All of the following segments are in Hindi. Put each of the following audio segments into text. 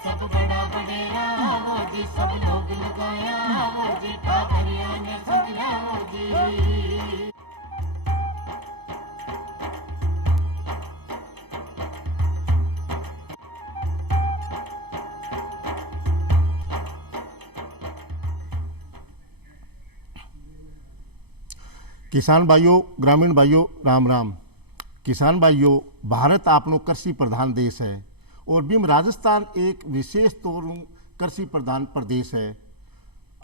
सब बड़ा बडेरा वो जी, सब लोग लगाया वो जी, ठाकरिया ने समझा वो जी। किसान भाइयों, ग्रामीण भाइयों, राम राम। किसान भाइयों, भारत आपनो कृषि प्रधान देश है और बिम राजस्थान एक विशेष तौर कृषि प्रधान प्रदेश है।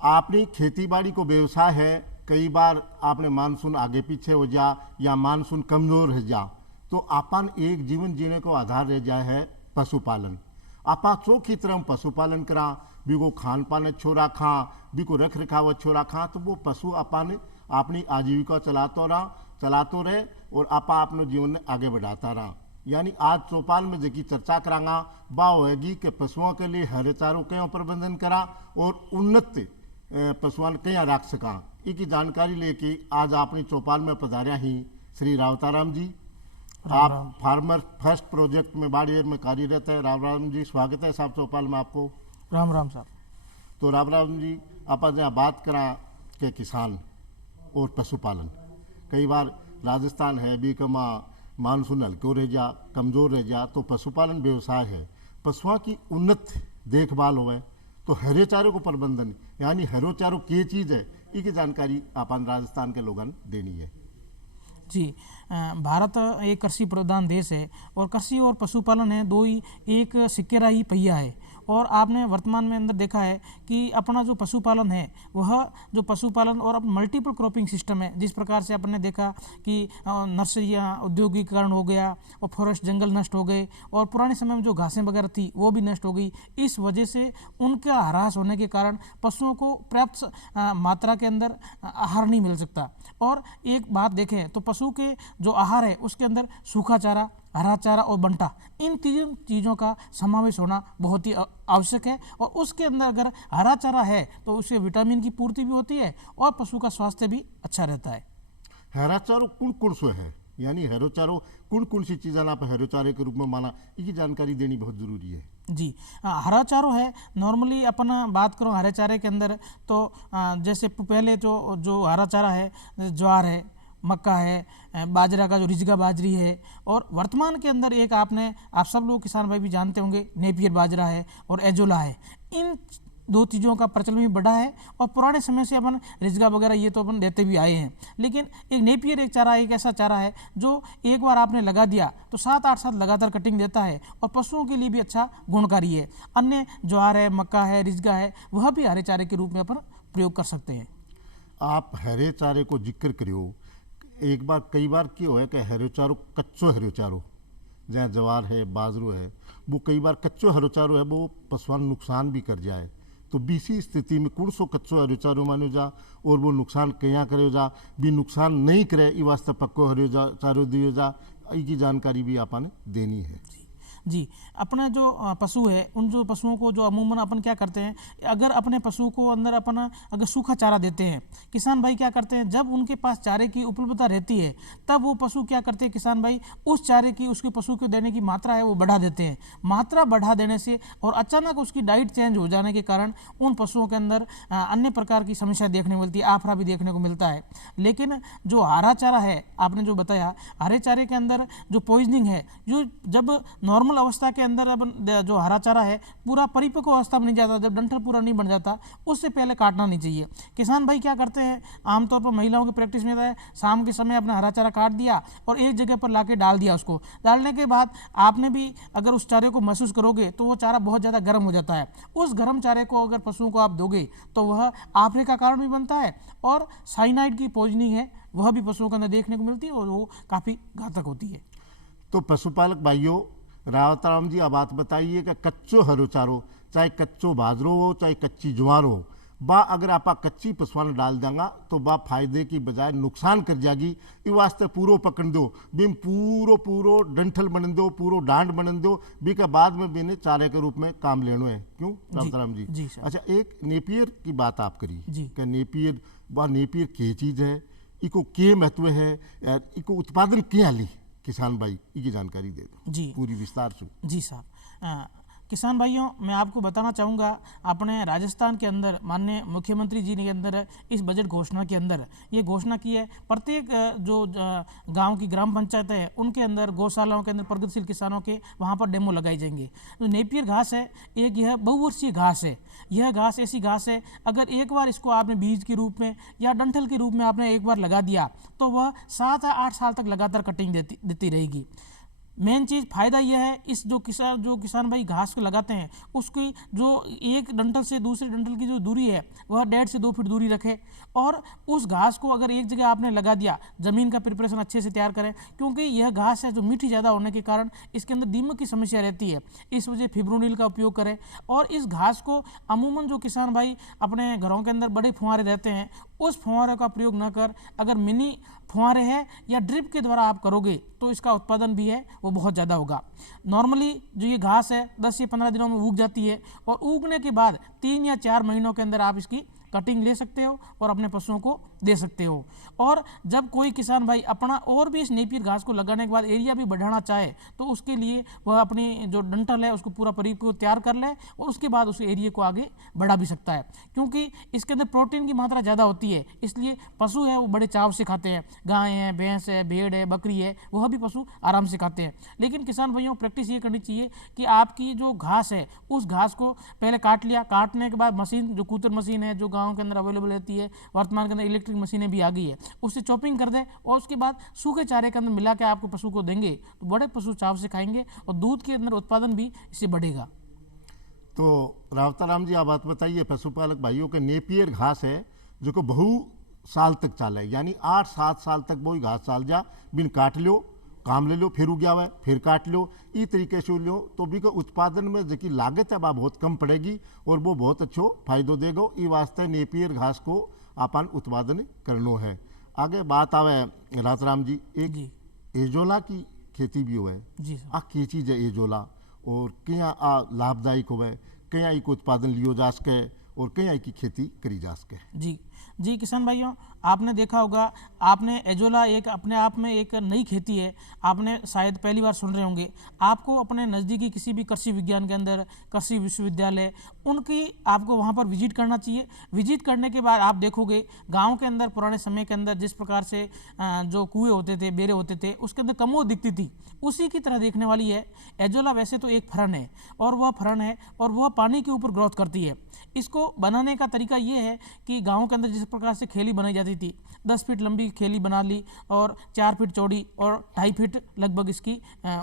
आपनी खेती बाड़ी को व्यवसाय है। कई बार आपने मानसून आगे पीछे हो जा या मानसून कमजोर हो जा तो अपन एक जीवन जीने को आधार रह जाए है पशुपालन। आपा चौकी तरह पशुपालन करा, बिको खान पान अच्छो रखा, बिको रख रखाव अच्छो रखा, तो वो पशु अपन अपनी आजीविका चलातो रहे और आपा अपनो जीवन आगे बढ़ाता रहा। यानी आज चौपाल में जकी चर्चा करांगा बा होगी कि पशुओं के लिए हरे चारों क्यों प्रबंधन करा और उन्नत पशुओं क्यों रख सका, इसकी जानकारी लेके आज अपनी चौपाल में पधारिया ही श्री रावताराम जी। आप फार्मर फर्स्ट प्रोजेक्ट में बाड़ेर में कार्यरत है। राम राम जी, स्वागत है साहब चौपाल में आपको। राम राम साहब। तो राम राम जी, आप यहाँ बात करा के किसान और पशुपालन, कई बार राजस्थान है भी कमा मानसून हल्को रह जा, कमज़ोर रह जा, तो पशुपालन व्यवसाय है। पशुओं की उन्नत देखभाल होवे तो हरे चारों को प्रबंधन, यानी हरो चारों के चीज़ है, इसकी जानकारी अपन राजस्थान के लोगों देनी है जी। भारत एक कृषि प्रधान देश है और कृषि और पशुपालन है दो ही एक सिक्के का ही पहिया है। और आपने वर्तमान में अंदर देखा है कि अपना जो पशुपालन है वह जो पशुपालन और अब मल्टीपल क्रॉपिंग सिस्टम है, जिस प्रकार से अपन ने देखा कि नर्सरियाँ औद्योगिकरण हो गया और फॉरेस्ट जंगल नष्ट हो गए और पुराने समय में जो घासें वगैरह थी वो भी नष्ट हो गई। इस वजह से उनका ह्रास होने के कारण पशुओं को पर्याप्त मात्रा के अंदर आहार नहीं मिल सकता। और एक बात देखें तो पशु के जो आहार है उसके अंदर सूखा चारा, हरा चारा और बंटा, इन तीन चीज़ों का समावेश होना बहुत ही आवश्यक है। और उसके अंदर अगर हरा चारा है तो उससे विटामिन की पूर्ति भी होती है और पशु का स्वास्थ्य भी अच्छा रहता है। हरा चारो कौन कौन सो है, यानी हरो चारो कौन कौन सी चीज़ें आप हरो चारे के रूप में माना, इसकी जानकारी देनी बहुत ज़रूरी है जी। हरा चारो है, नॉर्मली अपन बात करो हरे चारे के अंदर तो जैसे पहले जो हरा चारा है, ज्वार है, मक्का है, बाजरा का जो रिजगा बाजरी है, और वर्तमान के अंदर एक आप सब लोग किसान भाई भी जानते होंगे नेपियर बाजरा है और एजोला है। इन दो चीज़ों का प्रचलन भी बढ़ा है और पुराने समय से अपन रिजगा वगैरह ये तो अपन देते भी आए हैं। लेकिन एक नेपियर एक चारा एक ऐसा चारा है जो एक बार आपने लगा दिया तो 7-8 साल लगातार कटिंग देता है और पशुओं के लिए भी अच्छा गुणकारी है। अन्य ज्वार है, मक्का है, रिजगा है, वह भी हरे चारे के रूप में अपन प्रयोग कर सकते हैं। आप हरे चारे को जिक्र करियो, एक बार कई बार क्यों है कि हरो चारो कच्चो हरो चारो, जहाँ ज्वार है, बाजरो है, वो कई बार कच्चो हरो चारो है वो पशुओं नुकसान भी कर जाए। तो बीसी स्थिति में कौन सो कच्चो हरो चारो मानो जा और वो नुकसान क्या करे जा, भी नुकसान नहीं करे ये वास्ते पक्को हरो चारो दियो जा, इसकी जानकारी भी आपने देनी है जी। अपना जो पशु है उन जो पशुओं को जो अमूमन अपन क्या करते हैं, अगर अपने पशु को अंदर अपन अगर सूखा चारा देते हैं, किसान भाई क्या करते हैं जब उनके पास चारे की उपलब्धता रहती है तब वो पशु क्या करते हैं, किसान भाई उस चारे की उसके पशु को देने की मात्रा है वो बढ़ा देते हैं। मात्रा बढ़ा देने से और अचानक उसकी डाइट चेंज हो जाने के कारण उन पशुओं के अंदर अन्य प्रकार की समस्या देखने को मिलती है, आफरा भी देखने को मिलता है। लेकिन जो हरा चारा है आपने जो बताया, हरे चारे के अंदर जो पॉइजनिंग है, जो जब नॉर्मल अवस्था के अंदर अब जो हरा चारा है पूरा परिपक्व अवस्था में नहीं जाता, जब डंठल पूरा नहीं बन जाता उससे पहले काटना नहीं चाहिए। किसान भाई क्या करते हैं, आमतौर पर महिलाओं की प्रैक्टिस में है शाम के समय अपना हरा चारा काट दिया और एक जगह पर लाके डाल दिया। उसको डालने के बाद आपने भी अगर उस चारे को महसूस करोगे तो वो चारा बहुत ज़्यादा गर्म हो जाता है। उस गर्म चारे को अगर पशुओं को आप दोगे तो वह आफरे का कारण भी बनता है और साइनाइड की पॉइजनिंग है वह भी पशुओं के अंदर देखने को मिलती है और वो काफ़ी घातक होती है। तो पशुपालक भाइयों, रावताराम जी आप बात बताइए कि कच्चो हरो चारो, चाहे कच्चो बाजरो हो चाहे कच्ची ज्वार हो, बा अगर आप कच्ची पशुआन डाल देंगा तो बा फायदे की बजाय नुकसान कर जाएगी। इस वास्ते पूरो पकड़ दो, बिम पूरो डंठल बन दो, पूरो डांड बन दो, बी के बाद में बिने चारे के रूप में काम लेनो है। क्यों रावताराम जी? अच्छा, एक नेपियर की बात आप करी कि नेपियर के चीज़ है, इको के महत्व है, इको उत्पादन क्या ली, किसान भाई की जानकारी दे दो जी पूरी विस्तार से। जी साहब, किसान भाइयों, मैं आपको बताना चाहूँगा, अपने राजस्थान के अंदर माननीय मुख्यमंत्री जी ने के अंदर इस बजट घोषणा के अंदर ये घोषणा की है, प्रत्येक जो गांव की ग्राम पंचायत है उनके अंदर गौशालाओं के अंदर प्रगतिशील किसानों के वहाँ पर डेमो लगाई जाएंगे। जो नेपियर घास है, एक यह बहुवर्षीय घास है। यह घास ऐसी घास है, अगर एक बार इसको आपने बीज के रूप में या डंठल के रूप में आपने एक बार लगा दिया तो वह 7 या 8 साल तक लगातार कटिंग देती रहेगी। मेन चीज़ फ़ायदा यह है, इस जो किसान भाई घास को लगाते हैं उसकी जो एक डंठल से दूसरे डंठल की जो दूरी है वह 1.5 से 2 फीट दूरी रखे, और उस घास को अगर एक जगह आपने लगा दिया, ज़मीन का प्रिपरेशन अच्छे से तैयार करें, क्योंकि यह घास है जो मीठी ज़्यादा होने के कारण इसके अंदर दीमक की समस्या रहती है, इस वजह फिब्रोनिल का उपयोग करें। और इस घास को अमूमन जो किसान भाई अपने घरों के अंदर बड़े फुहारे रहते हैं उस फुहारे का प्रयोग न कर अगर मिनी फुहारे हैं या ड्रिप के द्वारा आप करोगे तो इसका उत्पादन भी है वो बहुत ज़्यादा होगा। नॉर्मली जो ये घास है 10 से 15 दिनों में उग जाती है, और उगने के बाद 3 या 4 महीनों के अंदर आप इसकी कटिंग ले सकते हो और अपने पशुओं को दे सकते हो। और जब कोई किसान भाई अपना और भी इस नेपियर घास को लगाने के बाद एरिया भी बढ़ाना चाहे तो उसके लिए वह अपनी जो डंठल है उसको पूरा परिपक्व को तैयार कर ले और उसके बाद उस एरिया को आगे बढ़ा भी सकता है, क्योंकि इसके अंदर प्रोटीन की मात्रा ज़्यादा होती है, इसलिए पशु है वो बड़े चाव से खाते हैं। गाय है, भैंस है, भेड़ है, बकरी है, वह भी पशु आराम से खाते हैं। लेकिन किसान भाइयों प्रैक्टिस ये करनी चाहिए कि आपकी जो घास है उस घास को पहले काट लिया, काटने के बाद मशीन जो कूतर मशीन है जो गाँव के अंदर अवेलेबल रहती है, वर्तमान के अंदर इलेक्ट्रिक मशीनें भी आ गई है, उससे चॉपिंग कर दें और उसके बाद सूखे चारे के अंदर मिला के आपको पशु को देंगे तो बड़े पशु चाव से खाएंगे और दूध के अंदर उत्पादन भी इससे बढ़ेगा। तो रावताराम जी आप बात बताइए, पशुपालक भाइयों के नेपियर घास है जो को बहु साल तक चाले, यानी 8-7 साल तक वो घास चाल जा, बिन काट लो, काम ले लो, फिर उग जावे, फिर काट लो, इस तरीके से लो तो भी का उत्पादन में जो लागत है वह बहुत कम पड़ेगी और वो बहुत अच्छो फायदो देगा। ये वास्ते नेपियर घास को अपन उत्पादन करनो है। आगे बात आवे रातराम जी, एक एजोला की खेती भी हुए जी आ की चीज़ है एजोला, और क्या लाभदायक हुए, क्या एक उत्पादन लियो जा सके और क्या की खेती करी जा सके। जी किसान भाइयों, आपने देखा होगा, आपने एजोला एक अपने आप में एक नई खेती है, आपने शायद पहली बार सुन रहे होंगे। आपको अपने नज़दीकी किसी भी कृषि विज्ञान के अंदर, कृषि विश्वविद्यालय, उनकी आपको वहाँ पर विजिट करना चाहिए। विजिट करने के बाद आप देखोगे गांव के अंदर पुराने समय के अंदर जिस प्रकार से जो कुएँ होते थे, बेरे होते थे, उसके अंदर कमोद दिखती थी, उसी की तरह देखने वाली है एजोला। वैसे तो एक फरन है और वह पानी के ऊपर ग्रोथ करती है। इसको बनाने का तरीका ये है कि गाँव के अंदर जिस प्रकार से खेली बनाई जाती थी, 10 फीट लंबी खेली बना ली और 4 फीट चौड़ी और 2.5 फीट लगभग इसकी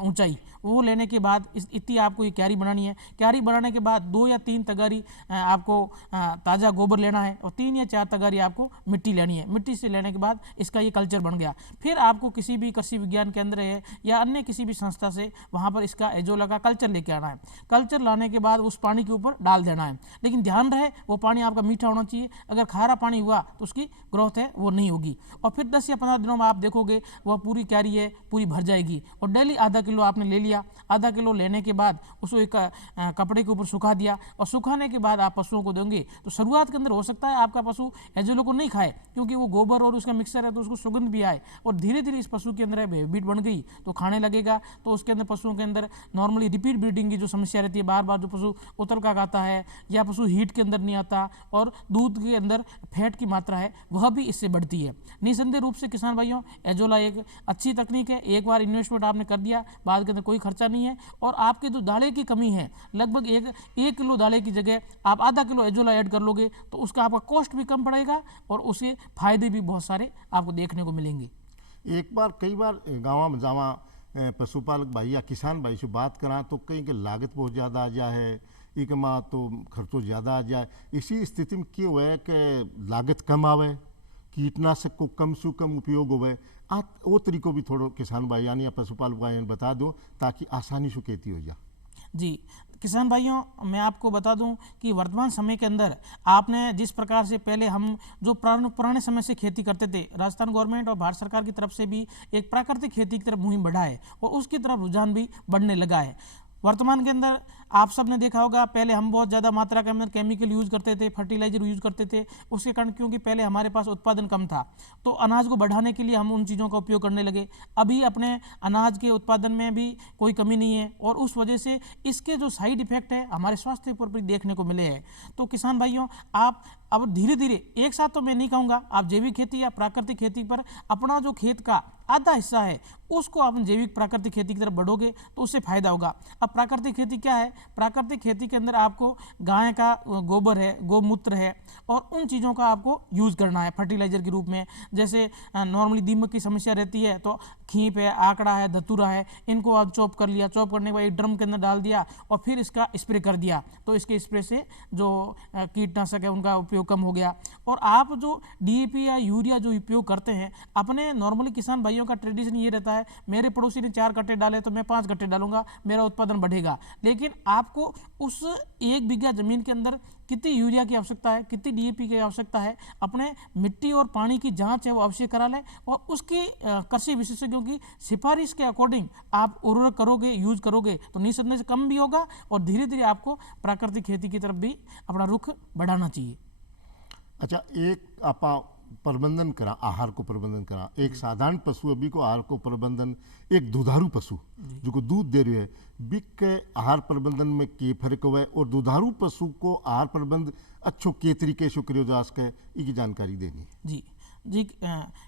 ऊंचाई, वो लेने के बाद इतनी आपको ये क्यारी बनानी है। क्यारी बनाने के बाद 2 या 3 तगारी आपको ताज़ा गोबर लेना है और 3 या 4 तगारी आपको मिट्टी लेनी है। मिट्टी से लेने के बाद इसका ये कल्चर बन गया। फिर आपको किसी भी कृषि विज्ञान केंद्र है या अन्य किसी भी संस्था से वहाँ पर इसका एजोला का कल्चर लेके आना है। कल्चर लाने के बाद उस पानी के ऊपर डाल देना है, लेकिन ध्यान रहे वो पानी आपका मीठा होना चाहिए। अगर खारा पानी हुआ तो उसकी ग्रोथ है वो नहीं होगी। और फिर 10 या 15 दिनों में आप देखोगे वह पूरी क्यारी है पूरी भर जाएगी। और डेली आधा किलो आपने ले लिया, आधा किलो लेने के बाद उसको एक कपड़े के ऊपर सुखा दिया और सुखाने के बाद आप पशुओं को देंगे तो शुरुआत के अंदर हो सकता है आपका पशु एजोला को नहीं खाए, क्योंकि वो गोबर और उसका मिक्सर है तो उसको सुगंध भी आए, और धीरे धीरे इस पशु के अंदर हैबिट बन गई तो खाने लगेगा। तो उसके अंदर पशुओं के अंदर नॉर्मली रिपीट ब्रीडिंग की जो समस्या रहती है, बार बार जो पशु उतर का आता है या पशु हीट के अंदर नहीं आता और दूध के अंदर फैट की मात्रा है वह भी इससे बढ़ती है। निसंदेह रूप से किसान भाइयों एजोला एक अच्छी तकनीक है। एक बार इन्वेस्टमेंट आपने कर दिया, बाद के अंदर कोई खर्चा नहीं है, और आपके जो दाले की कमी है लगभग एक किलो दाले की जगह आप आधा किलो एजोला ऐड कर लोगे तो उसका आपका कॉस्ट भी कम पड़ेगा और उससे फायदे भी बहुत सारे आपको देखने को मिलेंगे। कई बार गाँव में जावा पशुपालक भाई या किसान भाई से बात करा तो कहीं की लागत बहुत ज़्यादा आ जाए, एक माँ तो खर्चो ज़्यादा आ जाए। इसी स्थिति में क्यों है कि लागत कम आवे, कीटनाशक को कम से कम उपयोग होवे, वो तरीकों भी थोड़ा किसान भाई यानी या पशुपालक भाई बता दो ताकि आसानी से खेती हो जाए। जी किसान भाइयों, मैं आपको बता दूं कि वर्तमान समय के अंदर आपने जिस प्रकार से पहले हम जो पुराने समय से खेती करते थे, राजस्थान गवर्नमेंट और भारत सरकार की तरफ से भी एक प्राकृतिक खेती की तरफ मुहिम बढ़ा है और उसकी तरफ रुझान भी बढ़ने लगा है। वर्तमान के अंदर आप सब ने देखा होगा पहले हम बहुत ज़्यादा मात्रा के अंदर केमिकल यूज करते थे, फर्टिलाइजर यूज करते थे, उसके कारण क्योंकि पहले हमारे पास उत्पादन कम था तो अनाज को बढ़ाने के लिए हम उन चीज़ों का उपयोग करने लगे। अभी अपने अनाज के उत्पादन में भी कोई कमी नहीं है और उस वजह से इसके जो साइड इफेक्ट है हमारे स्वास्थ्य पर भी देखने को मिले हैं। तो किसान भाइयों, आप अब धीरे धीरे, एक साथ तो मैं नहीं कहूँगा, आप जैविक खेती या प्राकृतिक खेती पर अपना जो खेत का आधा हिस्सा है उसको आप जैविक प्राकृतिक खेती की तरफ बढ़ोगे तो उससे फायदा होगा। अब प्राकृतिक खेती क्या है? प्राकृतिक खेती के अंदर आपको गाय का गोबर है, गोमूत्र है और उन चीज़ों का आपको यूज़ करना है फर्टिलाइजर के रूप में। जैसे नॉर्मली दीमक की समस्या रहती है तो खींप है, आंकड़ा है, धतूरा है, इनको आप चॉप कर लिया, चॉप करने के बाद एक ड्रम के अंदर डाल दिया और फिर इसका स्प्रे कर दिया तो इसके स्प्रे से जो कीटनाशक है उनका उपयोग कम हो गया। और आप जो DAP या यूरिया जो उपयोग करते हैं, अपने नॉर्मली किसान भाइयों का ट्रेडिशन ये रहता है मेरे पड़ोसी ने 4 कट्टे डाले तो मैं 5 कट्टे डालूंगा, मेरा उत्पादन बढ़ेगा। लेकिन आपको उस 1 बीघा जमीन के अंदर कितनी यूरिया की आवश्यकता है, कितनी DAP की आवश्यकता है, अपने मिट्टी और पानी की जांच है वो अवश्य करा लें और उसकी कृषि विशेषज्ञों की सिफारिश के अकॉर्डिंग आप उर्वरक करोगे, यूज करोगे तो निसंदेह से कम भी होगा और धीरे धीरे आपको प्राकृतिक खेती की तरफ भी अपना रुख बढ़ाना चाहिए। अच्छा, एक आपा प्रबंधन करा, आहार को प्रबंधन करा, एक साधारण पशु अभी को आहार को प्रबंधन, एक दुधारू पशु जो को दूध दे रहे है बिक के आहार प्रबंधन में के फर्क हुआ है और दुधारू पशु को आहार प्रबंध अच्छो के तरीके से करियो जा सके, इसकी जानकारी देनी है। जी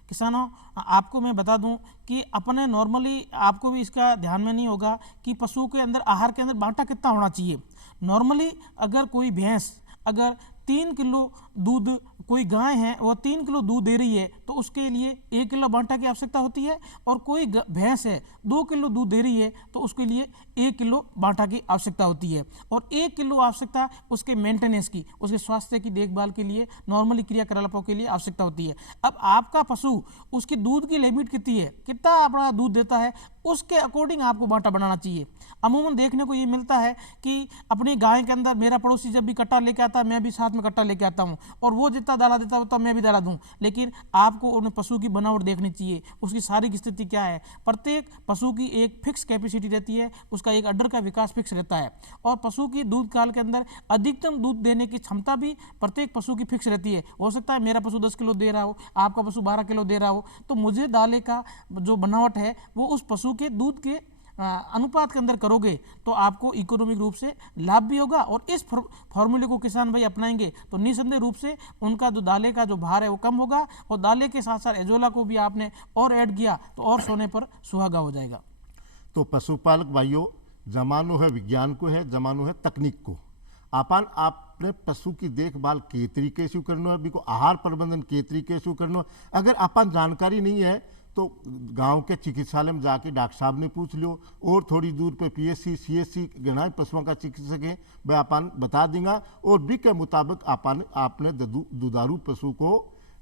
किसानों, आपको मैं बता दूं कि अपने नॉर्मली आपको भी इसका ध्यान में नहीं होगा कि पशु के अंदर आहार के अंदर बांटा कितना होना चाहिए। नॉर्मली अगर कोई भैंस अगर 3 किलो दूध, कोई गाय है वो 3 किलो दूध दे रही है तो उसके लिए 1 किलो बांटा की आवश्यकता होती है और कोई भैंस है 2 किलो दूध दे रही है तो उसके लिए 1 किलो बांटा की आवश्यकता होती है। और 1 किलो आवश्यकता उसके मेंटेनेंस की, उसके स्वास्थ्य की देखभाल के लिए, नॉर्मली क्रियाकलापों के लिए आवश्यकता होती है। अब आपका पशु, उसकी दूध की लिमिट कितनी है, कितना अपना दूध देता है, उसके अकॉर्डिंग आपको बांटा बनाना चाहिए। अमूमन देखने को ये मिलता है कि अपनी गाय के अंदर मेरा पड़ोसी जब भी कट्टा लेके आता है मैं भी साथ में कट्टा लेके आता हूँ और वो जितना दाना देता है तो मैं भी दाना दूँ। लेकिन आपको उन पशु की बनावट देखनी चाहिए, उसकी शारीरिक स्थिति क्या है। प्रत्येक पशु की एक फिक्स कैपेसिटी रहती है, उसका एक अड्डर का विकास फिक्स रहता है और पशु की दूध काल के अंदर अधिकतम दूध देने की क्षमता भी प्रत्येक पशु की फिक्स रहती है। हो सकता है मेरा पशु 10 किलो दे रहा हो, आपका पशु 12 किलो दे रहा हो, तो मुझे दाले का जो बनावट है वो उस पशु के दूध के अनुपात के अंदर करोगे तो आपको इकोनॉमिक रूप से लाभ भी होगा। और इस फॉर्मूले को किसान भाई अपनाएंगे तो निसंदेह रूप से उनका जो दाले का जो भार है वो कम होगा और दाले के साथ साथ एजोला को भी आपने और ऐड किया तो और सोने पर सुहागा हो जाएगा। तो पशुपालक भाइयों, जमानो है विज्ञान को, है जमानो है तकनीक को। अपन आपने पशु की देखभाल के तरीके से करना है, बिको आहार प्रबंधन के तरीके से करना है। अगर अपन जानकारी नहीं है तो गांव के चिकित्सालय में जाके डॉक्टर साहब ने पूछ लो और थोड़ी दूर पे PSC CSC गणाए पशुओं का चिकित्सक है, वह अपन बता देंगे और बी के मुताबिक आपने दुधारू पशु को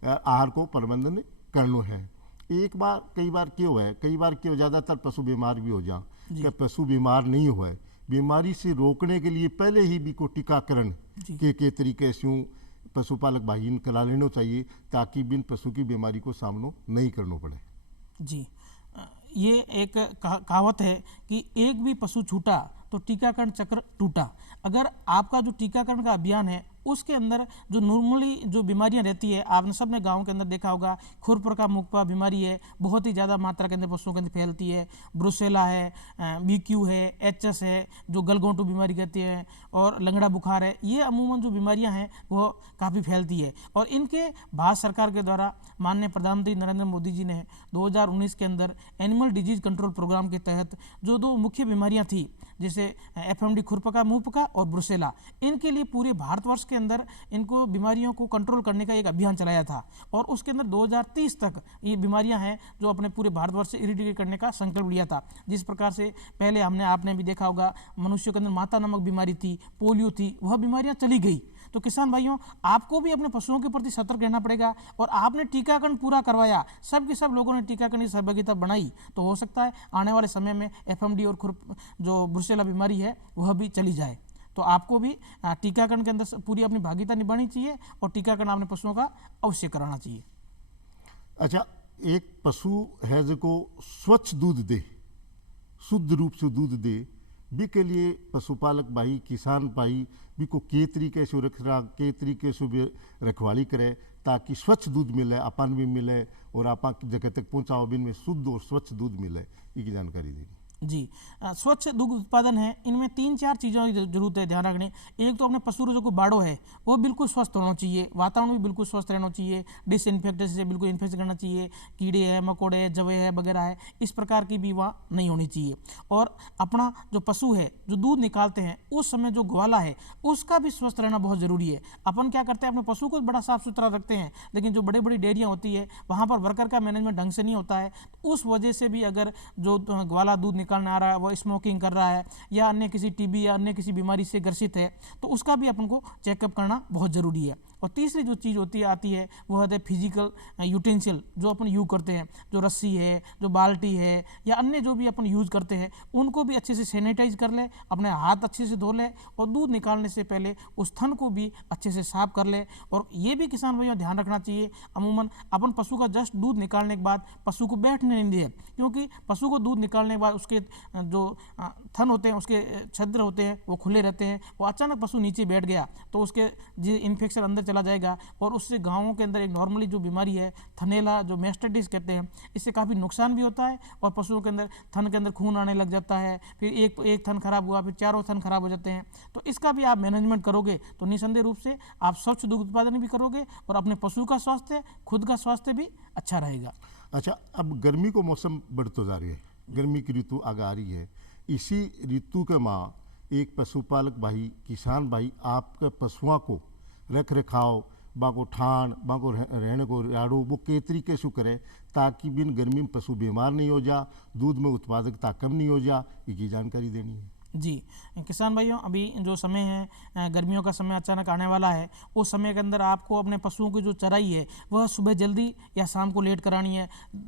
आहार को प्रबंधन करना है। एक बार कई बार क्यों है, कई बार क्यों ज़्यादातर पशु बीमार भी हो जाए कि पशु बीमार नहीं हुए, बीमारी से रोकने के लिए पहले ही भी को टीकाकरण के तरीके से पशुपालक भाई ने करा लेना चाहिए ताकि बिन पशु की बीमारी को सामना नहीं करना पड़े। जी, ये एक कहावत है कि एक भी पशु छूटा तो टीकाकरण चक्र टूटा। अगर आपका जो टीकाकरण का अभियान है उसके अंदर जो नॉर्मली जो बीमारियां रहती है, आपने सबने गांव के अंदर देखा होगा, खुरपका का मुखपा बीमारी है, बहुत ही ज़्यादा मात्रा के अंदर पशुओं के अंदर फैलती है। ब्रुसेला है, BQ है, HS है, जो गलघोंटू बीमारी कहती है, और लंगड़ा बुखार है। ये अमूमन जो बीमारियां हैं वो काफ़ी फैलती है और इनके भारत सरकार के द्वारा माननीय प्रधानमंत्री नरेंद्र मोदी जी ने 2019 के अंदर एनिमल डिजीज कंट्रोल प्रोग्राम के तहत जो 2 मुख्य बीमारियां थी जैसे FMD खुरपका मुंहपका और ब्रुसेला, इनके लिए पूरे भारतवर्ष के अंदर इनको बीमारियों को कंट्रोल करने का एक अभियान चलाया था और उसके अंदर 2030 तक ये बीमारियां हैं जो अपने पूरे भारतवर्ष से इरेडिकेट करने का संकल्प लिया था। जिस प्रकार से पहले आपने भी देखा होगा मनुष्यों के अंदर माता नमक बीमारी थी, पोलियो थी, वह बीमारियां चली गई। तो किसान भाइयों, आपको भी अपने पशुओं के प्रति सतर्क रहना पड़ेगा और आपने टीकाकरण पूरा करवाया, सब के सब लोगों ने टीकाकरण की सहभागिता बनाई तो हो सकता है आने वाले समय में FMD और जो ब्रुसेला बीमारी है वह भी चली जाए। तो आपको भी टीकाकरण के अंदर पूरी अपनी भागीदारी निभानी चाहिए और टीकाकरण अपने पशुओं का अवश्य कराना चाहिए। अच्छा, एक पशु है जो स्वच्छ दूध दे, शुद्ध रूप से दूध दे, बी के लिए पशुपालक भाई किसान भाई बी को के तरीके से रखना के तरीके से भी रखवाली करे ताकि स्वच्छ दूध मिले अपन भी मिले और आप जगह तक पहुँचाओ बिन में शुद्ध और स्वच्छ दूध मिले इसकी जानकारी देगी। जी स्वच्छ दुग्ध उत्पादन है, इनमें 3-4 चीज़ों की जरूरत है ध्यान रखने। एक तो अपने पशु जो कोई बाड़ो है वो बिल्कुल स्वस्थ होना चाहिए, वातावरण भी बिल्कुल स्वस्थ रहना चाहिए, डिसइंफेक्टेशन से बिल्कुल इन्फेक्शन करना चाहिए, कीड़े हैं मकोड़े है जवे है वगैरह है इस प्रकार की भी वहाँ नहीं होनी चाहिए। और अपना जो पशु है जो दूध निकालते हैं उस समय जो ग्वाला है उसका भी स्वस्थ रहना बहुत ज़रूरी है। अपन क्या करते हैं अपने पशु को बड़ा साफ सुथरा रखते हैं, लेकिन जो बड़ी बड़ी डेयरियाँ होती है वहाँ पर वर्कर का मैनेजमेंट ढंग से नहीं होता है, उस वजह से भी अगर जो ग्वाला दूध निकालने आ रहा है वो स्मोकिंग कर रहा है या अन्य किसी टीबी या अन्य किसी बीमारी से ग्रसित है तो उसका भी अपन को चेकअप करना बहुत ज़रूरी है। और तीसरी जो चीज़ आती है वो है फिजिकल यूटेंसिल जो अपन यूज़ करते हैं, जो रस्सी है जो बाल्टी है या अन्य जो भी अपन यूज़ करते हैं उनको भी अच्छे से सैनिटाइज कर ले, अपने हाथ अच्छे से धो ले और दूध निकालने से पहले उस थन को भी अच्छे से साफ कर ले। और ये भी किसान भाइयों ध्यान रखना चाहिए, अमूमन अपन पशु का जस्ट दूध निकालने के बाद पशु को बैठने नहीं दिए, क्योंकि पशु को दूध निकालने के बाद उसके जो थन होते हैं उसके छिद्र होते हैं वो खुले रहते हैं, वो अचानक पशु नीचे बैठ गया तो उसके जो इन्फेक्शन अंदर चला जाएगा और उससे गाँवों के अंदर एक नॉर्मली जो बीमारी है थनेला जो मैस्टाइटिस कहते हैं इससे काफ़ी नुकसान भी होता है और पशुओं के अंदर थन के अंदर खून आने लग जाता है, फिर एक थन खराब हुआ फिर चारों थन खराब हो जाते हैं। तो इसका भी आप मैनेजमेंट करोगे तो निसंदेह रूप से आप स्वच्छ दुग्ध उत्पादन भी करोगे और अपने पशु का स्वास्थ्य खुद का स्वास्थ्य भी अच्छा रहेगा। अच्छा, अब गर्मी को मौसम बढ़ते जा रही है, गर्मी की ऋतु आगे आ रही है, इसी ऋतु के माँ एक पशुपालक भाई किसान भाई आपके पशुओं को रख रखाव बाको ठाण बाको रहने को राड़ो वो के तरीके से करे ताकि बिन गर्मी में पशु बीमार नहीं हो जा, दूध में उत्पादकता कम नहीं हो जा, इसकी जानकारी देनी है। जी किसान भाइयों, अभी जो समय है गर्मियों का समय अचानक आने वाला है, उस समय के अंदर आपको अपने पशुओं की जो चराई है वह सुबह जल्दी या शाम को लेट करानी है।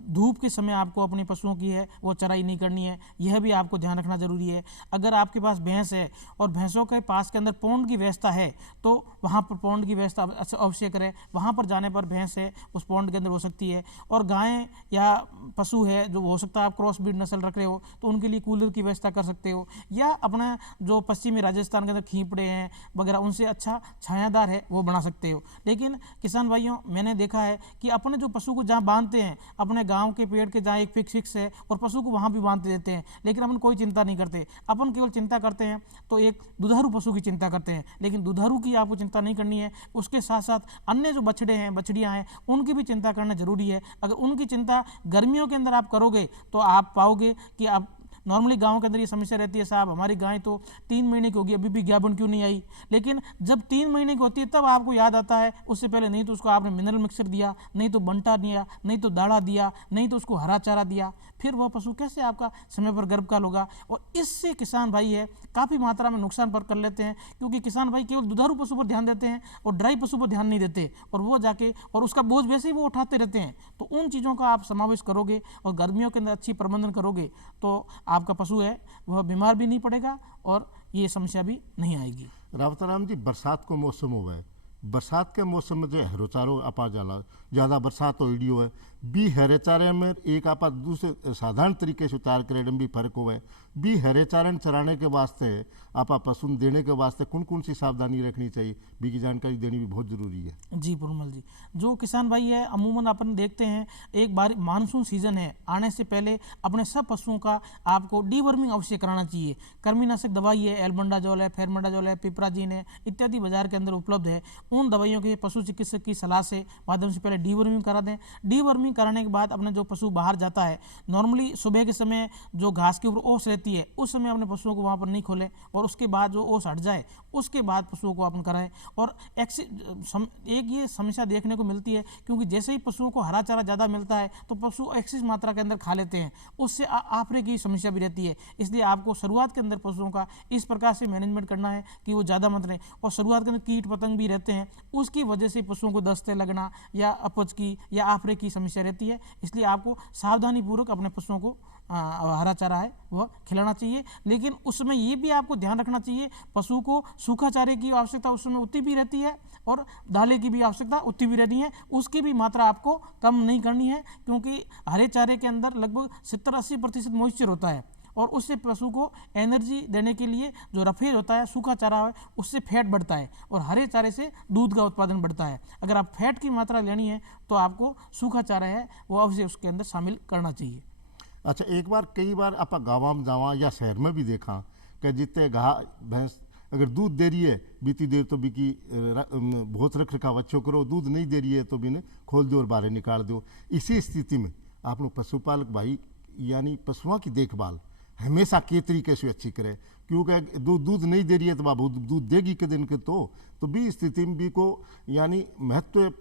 धूप के समय आपको अपने पशुओं की है वो चराई नहीं करनी है, यह भी आपको ध्यान रखना जरूरी है। अगर आपके पास भैंस है और भैंसों के पास के अंदर पौंड की व्यवस्था है तो वहाँ पर पौंड की व्यवस्था अवश्य करें, वहाँ पर जाने पर भैंस है उस पौंड के अंदर हो सकती है। और गायें या पशु है जो हो सकता है आप क्रॉस ब्रीड नस्ल रख रहे हो तो उनके लिए कूलर की व्यवस्था कर सकते हो, या अपना जो पश्चिमी राजस्थान के अंदर खीपड़े हैं वगैरह उनसे अच्छा छायादार है वो बना सकते हो। लेकिन किसान भाइयों मैंने देखा है कि अपने जो पशु को जहाँ बांधते हैं अपने गांव के पेड़ के जहाँ एक फिक्स है और पशु को वहाँ भी बांधते देते हैं, लेकिन अपन कोई चिंता नहीं करते। अपन केवल चिंता करते हैं तो एक दुधारू पशु की चिंता करते हैं, लेकिन दुधारू की आपको चिंता नहीं करनी है, उसके साथ साथ अन्य जो बछड़े हैं बछड़ियाँ हैं उनकी भी चिंता करना जरूरी है। अगर उनकी चिंता गर्मियों के अंदर आप करोगे तो आप पाओगे कि आप नॉर्मली गाँव के अंदर ये समस्या रहती है, साहब हमारी गाय तो 3 महीने की होगी अभी भी गाभिन क्यों नहीं आई। लेकिन जब 3 महीने की होती है तब आपको याद आता है, उससे पहले नहीं तो उसको आपने मिनरल मिक्सर दिया, नहीं तो बंटा दिया, नहीं तो दाढ़ा दिया, नहीं तो उसको हरा चारा दिया, फिर वह पशु कैसे आपका समय पर गर्भकाल होगा। और इससे किसान भाई है काफ़ी मात्रा में नुकसान पर कर लेते हैं, क्योंकि किसान भाई केवल दुधारू पशु पर ध्यान देते हैं और ड्राई पशु पर ध्यान नहीं देते, और वो जाके और उसका बोझ वैसे ही वो उठाते रहते हैं। तो उन चीज़ों का आप समावेश करोगे और गर्मियों के अंदर अच्छी प्रबंधन करोगे तो आपका पशु है वह बीमार भी नहीं पड़ेगा और ये समस्या भी नहीं आएगी। रावताराम जी, बरसात को मौसम हुआ है, बरसात के मौसम में जो हरो चारो आपा जाला ज़्यादा बरसात हो वीडियो है बी हरे चारे में एक आपा दूसरे साधारण तरीके से तैयार करे भी फर्क हुआ है। बी हरे चारण चराने के वास्ते आपा पशु देने के वास्ते कौन कौन सी सावधानी रखनी चाहिए, बी की जानकारी देनी भी बहुत ज़रूरी है। जी पुरमल जी, जो किसान भाई है अमूमन अपन देखते हैं एक बार मानसून सीजन है आने से पहले अपने सब पशुओं का आपको डीवर्मिंग अवश्य कराना चाहिए। कृमिनाशक दवाई है, एल्बेंडाजोल है, फेरमेंडाजोल है, पिपराजीन है इत्यादि बाजार के अंदर उपलब्ध है। उन दवाइयों के पशु चिकित्सक की सलाह से माध्यम से पहले डीवर्मिंग करा दें। डीवर्मिंग कराने के बाद अपने जो पशु बाहर जाता है, नॉर्मली सुबह के समय जो घास के ऊपर ओस रहती है उस समय अपने पशुओं को वहाँ पर नहीं खोलें, और उसके बाद जो ओस हट जाए उसके बाद पशुओं को अपन कराएं। और एक ये समस्या देखने को मिलती है, क्योंकि जैसे ही पशुओं को हरा चारा ज़्यादा मिलता है तो पशु एक्सिस मात्रा के अंदर खा लेते हैं, उससे आफरे की समस्या भी रहती है। इसलिए आपको शुरुआत के अंदर पशुओं का इस प्रकार से मैनेजमेंट करना है कि वो ज़्यादा मत रहें। और शुरुआत के अंदर कीट पतंग भी रहते हैं, उसकी वजह से पशुओं को दस्ते लगना या अपच की या आफरे की समस्या रहती है। इसलिए आपको सावधानीपूर्वक अपने पशुओं को हरा चारा है वह खिलाना चाहिए। लेकिन उसमें ये भी आपको ध्यान रखना चाहिए पशु को सूखा चारे की आवश्यकता उस समय उतनी भी रहती है और दाले की भी आवश्यकता उतनी भी रहती है, उसकी भी मात्रा आपको कम नहीं करनी है, क्योंकि हरे चारे के अंदर लगभग 70-80% मॉइस्चर होता है और उससे पशु को एनर्जी देने के लिए जो रफेज होता है, सूखा चारा है, उससे फैट बढ़ता है और हरे चारे से दूध का उत्पादन बढ़ता है। अगर आप फैट की मात्रा लेनी है तो आपको सूखा चारा है वो अवश्य उसके अंदर शामिल करना चाहिए। अच्छा, एक बार कई बार आप गाँव में जावा या शहर में भी देखा कि जितने गाय भैंस अगर दूध दे रही है बीती देर तो बिकी बहुत रख रखाव अच्छो करो, दूध नहीं दे रही है तो बिने खोल दो और बाहर निकाल दो। इसी स्थिति में आप लोग पशुपालक भाई यानी पशुओं की देखभाल हमेशा के तरीके से अच्छी करें, क्योंकि दूध नहीं दे रही है तो बाबू दूध देगी के दिन के तो भी स्थिति में भी को यानी महत्व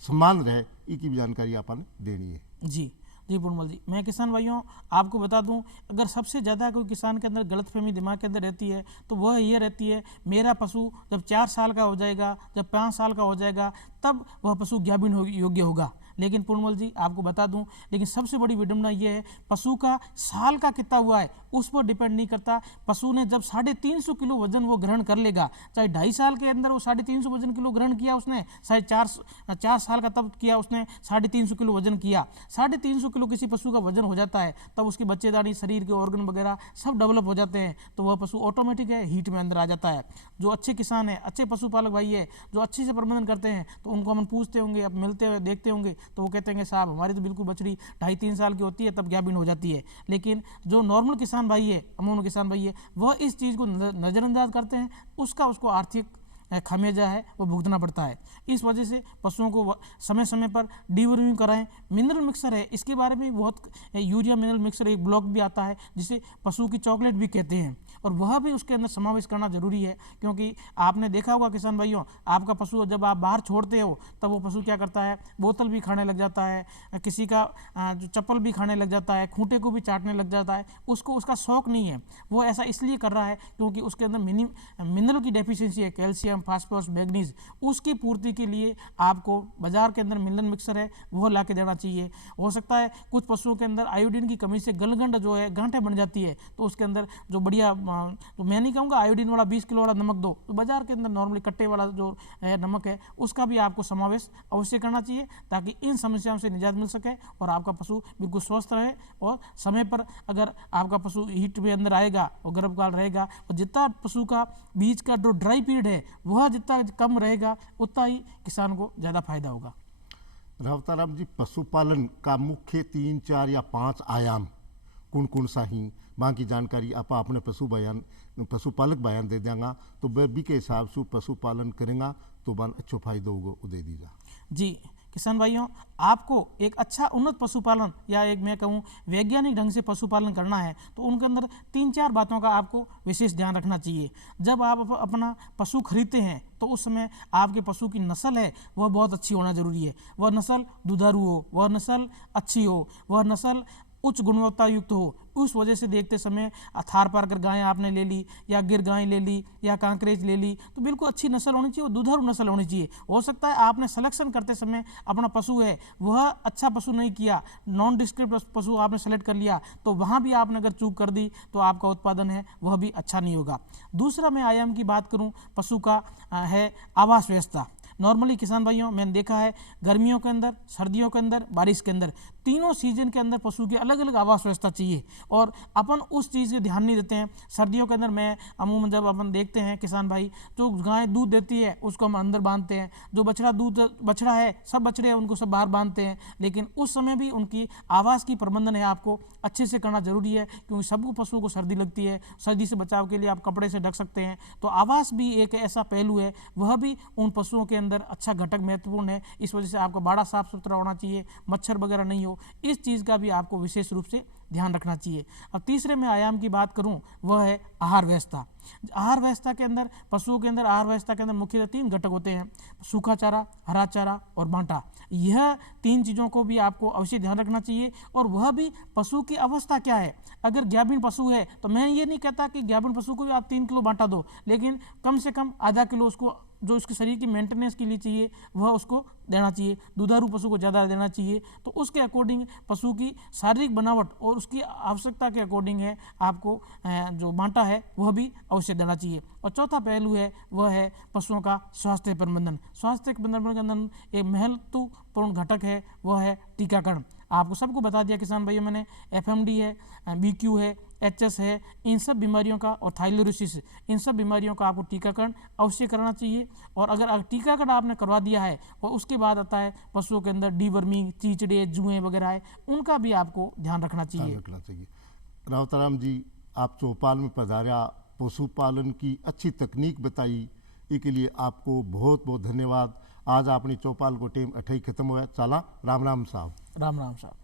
सम्मान रहे, इसकी भी जानकारी आपने देनी है। जी पूर्णमल जी, मैं किसान भाइयों आपको बता दूं, अगर सबसे ज़्यादा कोई किसान के अंदर गलतफहमी दिमाग के अंदर रहती है तो वह ये रहती है मेरा पशु जब 4 साल का हो जाएगा, जब 5 साल का हो जाएगा तब वह पशु गाभिन योग्य होगा। लेकिन पूर्णमल जी आपको बता दूं, लेकिन सबसे बड़ी विडंबना यह है पशु का साल का कितना हुआ है उस पर डिपेंड नहीं करता। पशु ने जब 350 किलो वजन वो ग्रहण कर लेगा, चाहे 2.5 साल के अंदर वो 350 वजन किलो ग्रहण किया उसने, चाहे 4 साल का तब किया उसने 350 किलो वजन किया, 350 किलो किसी पशु का वजन हो जाता है तब उसकी बच्चेदानी, शरीर के ऑर्गन वगैरह सब डेवलप हो जाते हैं, तो वह पशु ऑटोमेटिक है हीट में अंदर आ जाता है। जो अच्छे किसान है, अच्छे पशुपालक भाई है, जो अच्छे से प्रबंधन करते हैं, तो उनको हम पूछते होंगे, अब मिलते हुए देखते होंगे तो वो कहते हैं साहब हमारी तो बिल्कुल बछड़ी 2.5-3 साल की होती है तब गाभिन हो जाती है। लेकिन जो नॉर्मल किसान भाई है, अमूमन किसान भाई है, वह इस चीज़ को नज़रअंदाज करते हैं, उसको आर्थिक खामियाजा है वो भुगतना पड़ता है। इस वजह से पशुओं को समय समय पर डीवर्मिंग कराएं। मिनरल मिक्सर है, इसके बारे में बहुत यूरिया मिनरल मिक्सर एक ब्लॉक भी आता है जिसे पशु की चॉकलेट भी कहते हैं, और वह भी उसके अंदर समावेश करना जरूरी है। क्योंकि आपने देखा होगा किसान भाइयों, आपका पशु जब आप बाहर छोड़ते हो तब वो पशु क्या करता है, बोतल भी खाने लग जाता है, किसी का जो चप्पल भी खाने लग जाता है, खूंटे को भी चाटने लग जाता है। उसको उसका शौक नहीं है, वो ऐसा इसलिए कर रहा है क्योंकि उसके अंदर मिनरल की डेफिशिएंसी है, कैल्शियम, फास्फोरस, मैग्नीज, उसकी पूर्ति के लिए आपको बाजार के अंदर मिनरल मिक्सर है वो ला के देना चाहिए। हो सकता है कुछ पशुओं के अंदर आयोडीन की कमी से गलगंड जो है, गांठें बन जाती है, तो उसके अंदर जो बढ़िया, तो मैं नहीं कहूँगा आयोडीन वाला 20 किलो वाला नमक दो, तो बाजार के अंदर नॉर्मली कट्टे वाला जो नमक है उसका भी आपको समावेश अवश्य करना चाहिए, ताकि इन समस्याओं से निजात मिल सके और आपका पशु बिल्कुल स्वस्थ रहे। और समय पर अगर आपका पशु हीट में अंदर आएगा और गर्भकाल रहेगा, और जितना पशु का बीच का जो ड्राई पीरियड है वह जितना कम रहेगा उतना ही किसान को ज़्यादा फायदा होगा। रावताराम जी, पशुपालन का मुख्य 3, 4 या 5 आयाम कौन सा ही बाकी जानकारी आप अपने पशुपालक बयान दे देंगे तो वह भी के हिसाब से पशुपालन करेंगे तो बन अच्छा फायदा होगा, वो दे दीजिए। जी किसान भाइयों, आपको एक अच्छा उन्नत पशुपालन या एक मैं कहूँ वैज्ञानिक ढंग से पशुपालन करना है तो उनके अंदर 3-4 बातों का आपको विशेष ध्यान रखना चाहिए। जब आप अपना पशु खरीदते हैं तो उस समय आपके पशु की नस्ल है वह बहुत अच्छी होना जरूरी है। वह नस्ल दुधारू हो, वह नस्ल अच्छी हो, वह नस्ल उच्च गुणवत्ता युक्त हो। उस वजह से देखते समय थार पारकर गाय आपने ले ली या गिर गाय ले ली या कांकरेज ले ली तो बिल्कुल अच्छी नस्ल होनी चाहिए, दुधारू नस्ल होनी चाहिए। हो सकता है आपने सिलेक्शन करते समय अपना पशु है वह अच्छा पशु नहीं किया, नॉन डिस्क्रिप्ट पशु आपने सेलेक्ट कर लिया, तो वहाँ भी आपने अगर चूक कर दी तो आपका उत्पादन है वह भी अच्छा नहीं होगा। दूसरा मैं आयाम की बात करूँ पशु का है आवास व्यवस्था। नॉर्मली किसान भाइयों मैंने देखा है गर्मियों के अंदर, सर्दियों के अंदर, बारिश के अंदर, तीनों सीजन के अंदर पशु की अलग अलग आवास व्यवस्था चाहिए और अपन उस चीज़ के ध्यान नहीं देते हैं। सर्दियों के अंदर मैं अमूमन जब अपन देखते हैं किसान भाई, जो गाय दूध देती है उसको हम अंदर बांधते हैं, जो बछड़ा है सब बछड़े हैं उनको सब बाहर बांधते हैं, लेकिन उस समय भी उनकी आवास की प्रबंधन है आपको अच्छे से करना जरूरी है, क्योंकि सबको पशुओं को सर्दी लगती है, सर्दी से बचाव के लिए आप कपड़े से ढक सकते हैं। तो आवास भी एक ऐसा पहलू है, वह भी उन पशुओं के अंदर अच्छा घटक महत्वपूर्ण है। इस वजह से आपका बाड़ा साफ सुथरा होना चाहिए, मच्छर वगैरह नहीं हो, इस चीज़ का भी आपको विशेष रूप से ध्यान रखना चाहिए। अब तीसरे में आयाम की बात करूं वह है आहार व्यवस्था। आहार व्यवस्था के अंदर पशुओं के अंदर आहार व्यवस्था के अंदर मुख्यतः 3 घटक होते हैं, सूखा चारा, हरा चारा और बांटा। यह 3 चीज़ों को भी आपको अवश्य ध्यान रखना चाहिए और वह भी पशु की अवस्था क्या है। अगर गाभिन पशु है तो मैं ये नहीं कहता कि गाभिन पशु को भी आप 3 किलो बांटा दो, लेकिन कम से कम आधा किलो उसको जो उसके शरीर की मेंटेनेंस के लिए चाहिए वह उसको देना चाहिए। दुधारू पशु को ज़्यादा देना चाहिए, तो उसके अकॉर्डिंग पशु की शारीरिक बनावट और उसकी आवश्यकता के अकॉर्डिंग है आपको जो बांटा है वह भी अवश्य देना चाहिए। और चौथा पहलू है वह है पशुओं का स्वास्थ्य प्रबंधन। स्वास्थ्य प्रबंधन के अंदर एक महत्वपूर्ण घटक है वह है टीकाकरण। आपको सबको बता दिया किसान भाइयों मैंने, FMD है, BQ है, HS है, इन सब बीमारियों का, और थाइलोरिसिस, इन सब बीमारियों का आपको टीकाकरण अवश्य करना चाहिए। और अगर टीकाकरण आपने करवा दिया है और उसके बाद आता है पशुओं के अंदर डीवर्मिंग, चीचड़े, जुएँ वगैरह है, उनका भी आपको ध्यान रखना चाहिए। रखना चाहिए। रावताराम जी, आप चौपाल में पधारा, पशुपालन की अच्छी तकनीक बताई, इसके लिए आपको बहुत बहुत धन्यवाद। आज अपनी चौपाल को टेम अठई खत्म हुआ, चला। राम राम साहब। राम राम साहब।